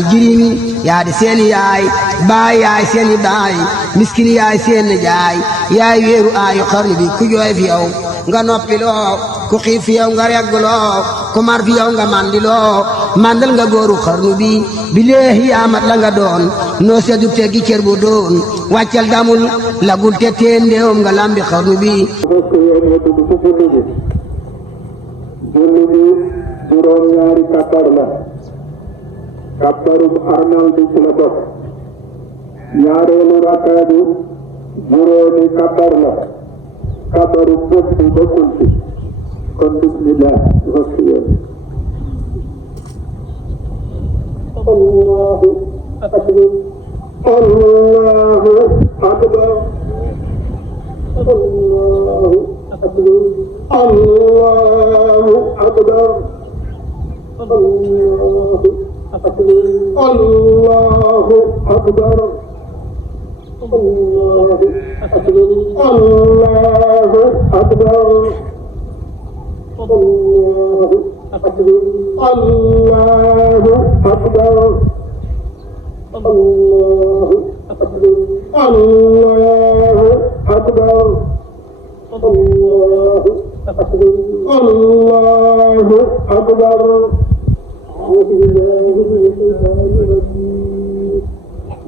di jirimi yaa di seeni yaay baay yaay seeni baay miskin yaay seen jaay yaay weeru aayu xarnu bi ku jooy fi yow nga noppiloo ku xiif fi yow nga regguloo ku mar fi yow nga mandiloo mandal nga góoru xarnu bi bileehi yaa mat la nga doon noo seddu teggi cër bu doon wàccal damul lagul te teen ndeewum nga lambi xarnu bi julli bi juróom ñaari kàbbar la kàbbarub armal bi ci la bokk ñaareelu rakkaa bi juróomi kàbbar la kàbbarub bés bi bokkul ci kon bismillah fas yéen allahu akbar allahu akbar allahu akbar Allahu akbar Allahu akbar Allahu akbar Allahu akbar Allahu akbar Allahu akbar Allahu akbar Allahu akbar Allahu akbar الله أكبر الله أكبر أعوذ بالله من الشيطان الرجيم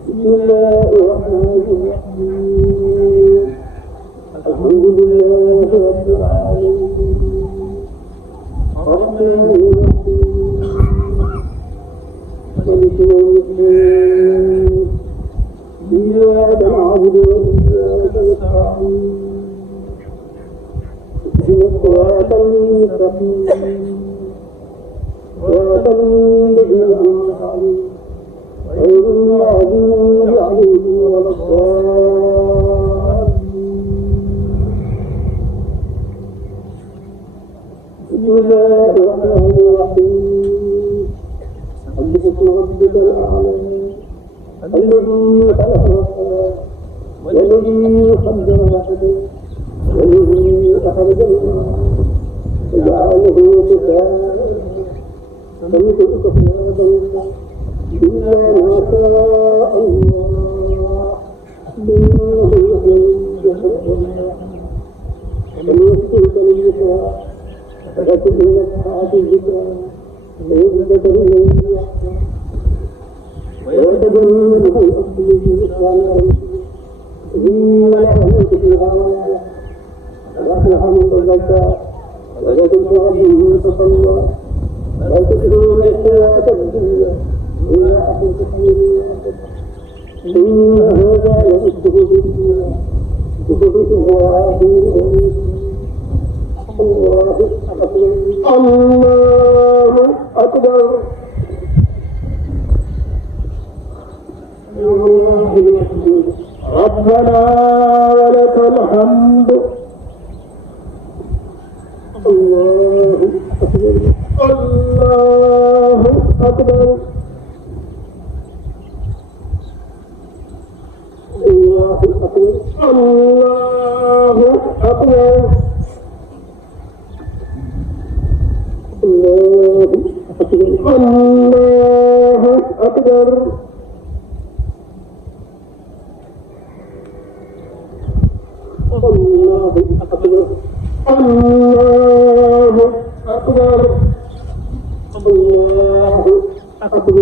بسم الله الرحمن الرحيم الحمد لله رب العالمين الرحمن الرحيم مالك يوم الدين إياك نعبد وإياك نستعين صراط المستقيم صراط الذين أنعمت عليهم غير المغضوب عليهم ولا الضالين بسم الله الرحمن الرحيم سبح اسم ربك الأعلى الذي خلق والذي قدر فهدى والذي أخرج الماء وجعله كفاء فليحرق بينه إلا ما شاء الله إنه يحيي الجسد وليسرك لليسرى فكتب من أصحاب الذكرى فيجد إليه ويتجنبه الأصل الإسلام إن له كثيرا وأفلح من تزكى وذكر ربه تصلى لا تؤثرون الحياة الدنيا إلا حسن تحميل إن هذا يمسه بالدنيا بصدقه وعافيه الله أكبر الله أكبر ربنا ولك الحمد الله أكبر الله أكبر الله أكبر الله أكبر الله أكبر الله أكبر الله أكبر الله أكبر الله أكبر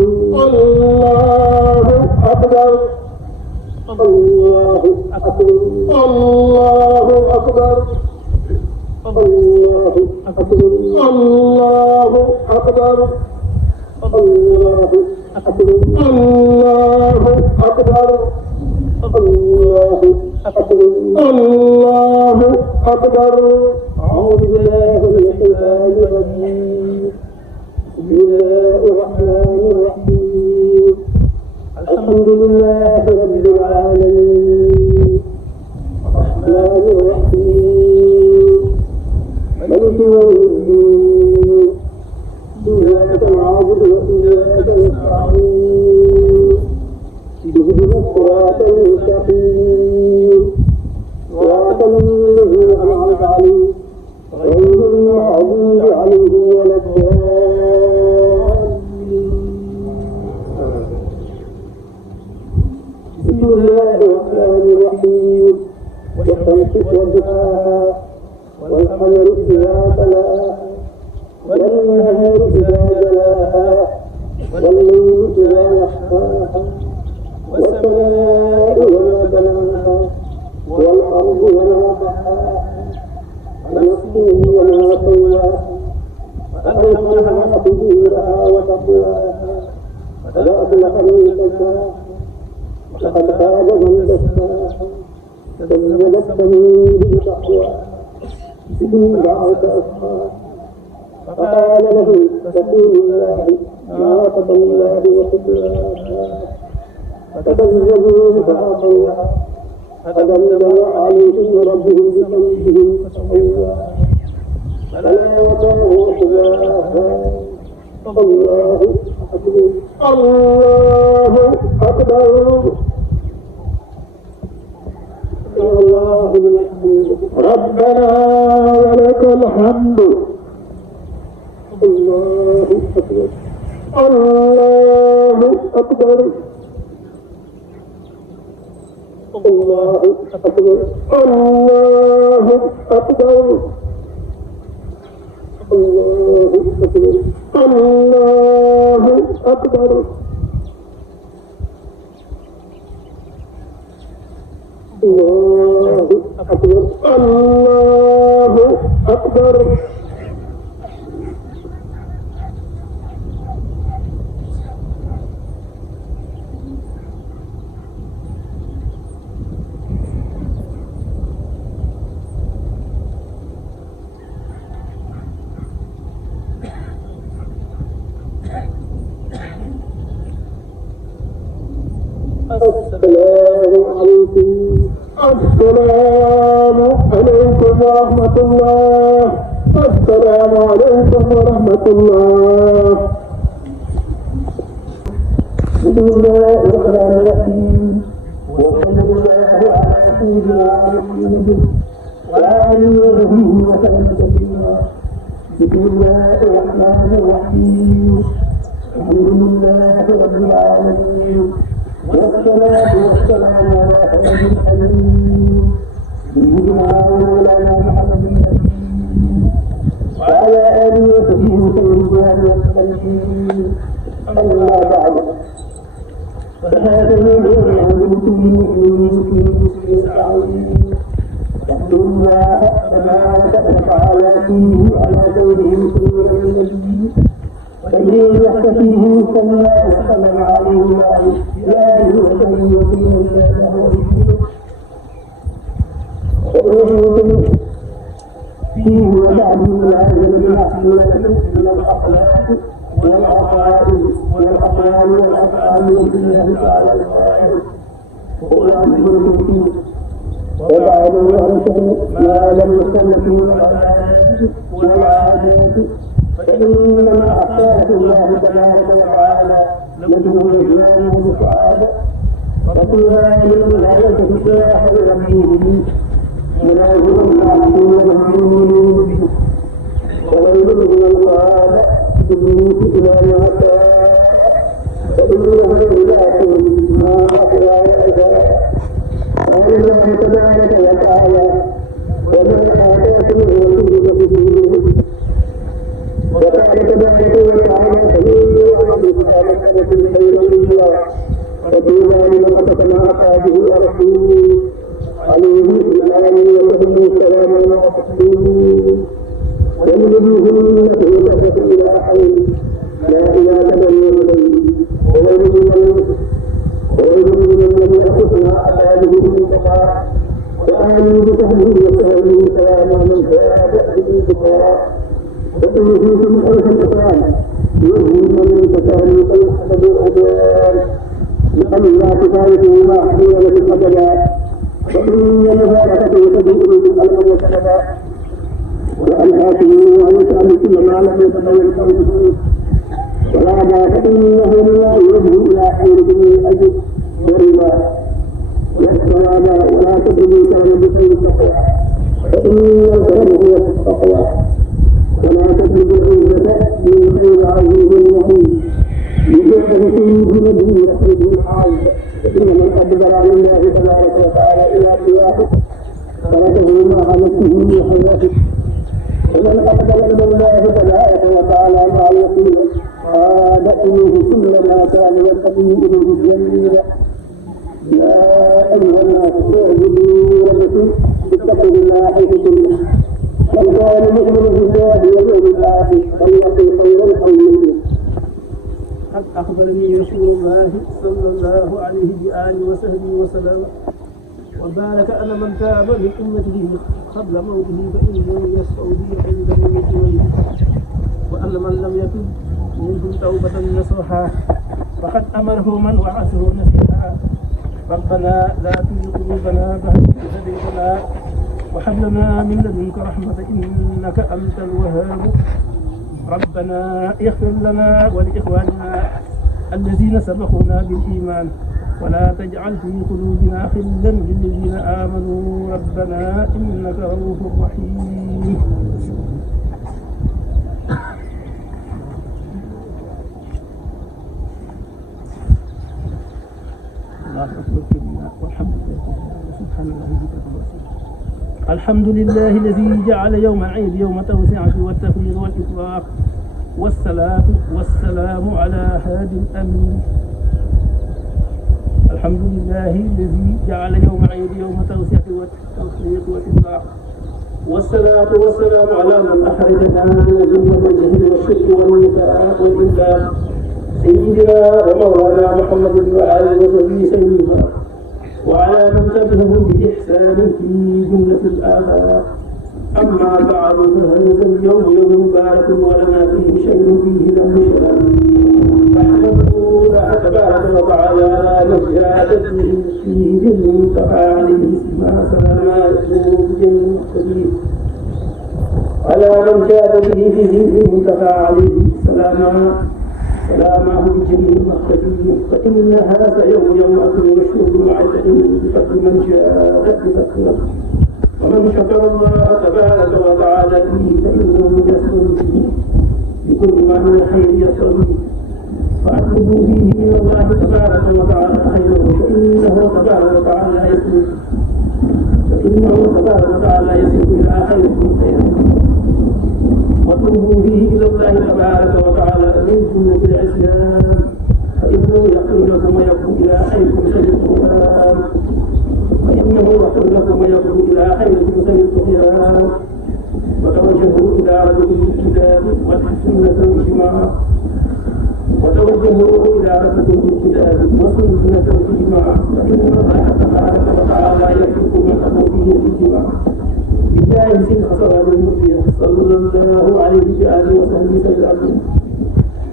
الله أكبر الله أكبر الله أكبر الله أكبر الله أكبر الله أكبر الله أكبر الله أكبر الله أكبر أعوذ بالله من الشيطان الرجيم بسم الله الرحمن الرحيم الحمد لله رب العالمين الرحمن الرحيم مالك يوم الدين إياك نعبد وإياك نستعين اهدنا الصراط المستقيم صراط الذين أنعمت عليهم غير المغضوب عليهم ولا الضالين حكيم والشمس وضحاها والقمر إذا تلاها والنهار إذا جلاها والليل إذا يغشاها والسماء وما بناها والأرض وما طحاها ونفس وما سواها فألهمها فجورها وتقواها قد أفلح من زكاها وقد خاب من دساها كذبت ثمود بتقواها إذ بعث أصحاها فقال له رسول الله ناقة الله وسقياها فكذبوه فعصوها فدمدم عليهم ربهم بذنبهم فسواها فلا وقعه خزاها الله أكبر الله أكبر الله ربنا ولك الحمد الله أكبر الله أكبر الله أكبر الله أكبر الله أكبر الله أكبر الله أكبر الله أكبر السلام عليكم ورحمة الله السلام عليكم ورحمة الله بسم الله الرحمن الرحيم وصلى الله على سيدنا محمد وآله وسلم تسليما بسم الله الرحمن الرحيم الحمد لله رب العالمين والصلاة والسلام على خير الأنبياء سيدنا مولانا محمد وعلى آله وصحبه وسلم أما بعد فهذا اليوم يعود كل مؤمن في مسلم عظيم يحمد الله تبارك وتعالى فيه على كونه مسلما للنبي والذي يحتفيه صلى الله وسلم عليه وعلى آله وسلم وسلم فيه وبعد لا يمنع من الأخلاق والعقائد والأقوال والأفعال بالله تعالى القائل وبعد ذلك ما لم يكن فيه العادات والعادات فإنما أعطاه الله تبارك وتعالى لكم الإسلام بالسعادة وفيها من لا يلتفت أحد به منازل معصوم ومسلمين به وليس من القرآن بالنسبة إلى ما فإنه إله ما أخرى يأتى الله تبارك وتعالى ومن آتاكم الرسول فبشروه وقال تبارك وتعالى فمن يعمل مثقال ذرة خيرا يره وطوبى لمن أتى ما أتى به رسوله عليه بالآل وصحبه السلام وتسليم والنبي سنته تهدف إلى حول لا إلى كبر ومسلم وغير من الذي أخذنا على به المنتقى وآمنوا بسهله وسهله سلام من شاء يأتي بالكفار وإن فيكم ألف الإسلام يؤمن من تسالي فيحسب العدوان لأن لا تفاوته ما حمل في الأبدا وإن مباركته تجيء بالألم وسلما وأن آتيه وأن يسأل كل ما لم يتبين قوله ولا ما فإنه لا يرجو إلى خيركم من أجل ورضا والثواب ولا تدركوا كان بخير التقوى فإن الكرم هو التقوى ولا تدركوا العزة من خير عظيم وحيد بجهد فيه نبي يخرج العز إنما الأب ببراء الله تبارك وتعالى إلى سواحه تركه مع نفسه وحياته ومن أقبل إلى الله تبارك وتعالى مع الوكيل قال إليه كل ما كان يتقي إليه الجميع يا أيها الناس اعبدوا ربكم اتقوا الله حيث كنتم من كان يؤمن بالله واليوم الآخر فليقل خيرا أو ليصمت. قد أخبرني رسول الله صلى الله عليه وآله وصحبه وسلم وبارك أن من تاب من أمته قبل موته فإنه يشفع به عند الموت وأن من لم يتب منهم توبة نصوحا فقد أمره من وعثه نسيها. ربنا لا تزغ قلوبنا بعد إذ هديتنا وهب لنا من لدنك رحمة إنك أنت الوهاب. ربنا اغفر لنا ولإخواننا الذين سبقونا بالإيمان ولا تجعل في قلوبنا غلا للذين آمنوا ربنا إنك رؤوف رحيم. الله أكبر كبيرا والحمد لله سبحان الله بكرة. الحمد لله الذي جعل يوم العيد يوم توسعة والتفريغ والإطلاق والصلاة والسلام على هادي الأمين. الحمد لله الذي جعل يوم العيد يوم توسعة والتفريغ والإطلاق والصلاة والسلام على من أخرجنا من الجنة والجهل والشرك والنفاق والإنفاق سيدنا ومولانا محمد وآله وصحبه سيدنا وعلى من تبعهم بإحسان في جملة الآفاق. أما بعد فهذا اليوم يوم مبارك ولنا فيه شيء فيه لم يشرع نحمده الله تبارك وتعالى على مجاهدته فيه المنتقى عليه ما سلامات بجميع المقتدين على من جاد به فيه المنتقى عليه سلامه بجميع المقتدين. فإن هذا يوم أكل وشرب وعتد بفضل من جاد بفضله ومن شكر الله تبارك وتعالى فيه فإنه يسر فيه بكل ما من الخير يسر فيه فاطلبوا فيه من الله تبارك وتعالى خيره فإنه تبارك وتعالى يسر إلى خيركم خيرا. واطلبوا فيه إلى الله تبارك وتعالى من جملة العصيان فإنه يقول لكم ويقول إلى خيركم سبيل فإنه يغفر لكم ويغفر إلى خيركم سبيل الطغيان. وتوجهوا إلى ربكم بالكتاب والسنة والإجماع والسنة والإجماع فإن الله تبارك وتعالى يحبكم من أبوه الإجماع بجاه سنة صلاة المسلم صلى الله عليه وآله وسلم سيدنا.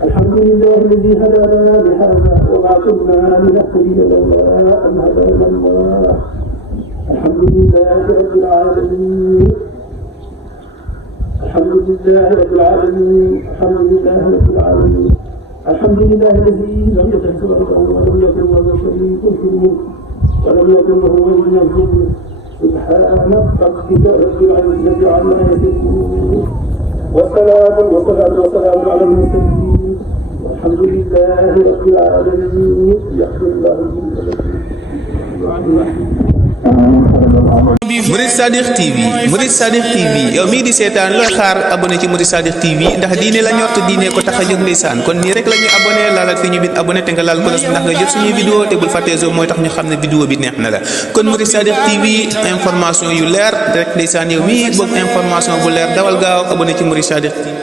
الحمد لله الذي هدانا لهذا وما كنا لنهتدي لولا أن هدانا الله. الحمد لله رب العالمين. الحمد لله رب العالمين. الحمد لله رب العالمين. الحمد لله الذي لم يتخذ ولدا ولم يكن له شريك في الملك ولم يكن له ولي من الذل. سبحان ربك رب العزة عما يصفون وسلام على المرسلين والحمد لله رب العالمين. يغفر الله Murid Sadiq TV yow mii di seetaan looy xaar abonné ci Murid Sadiq TV ndax diine la ñor te diine ko tax a jóg ndeysaan kon nii rek la ñuy abonné laalal fi ñu bind abonné te nga laal ko ndax nga jot suñuy vidéo te bul fàttee zo mooy tax ñu xam ne vidéo bi neex na la kon Murid Sadiq TV information yu leer rek ndeysaan yow mii bëgg information bu leer dawal gaaw abonné ci Murid Sadiq TV.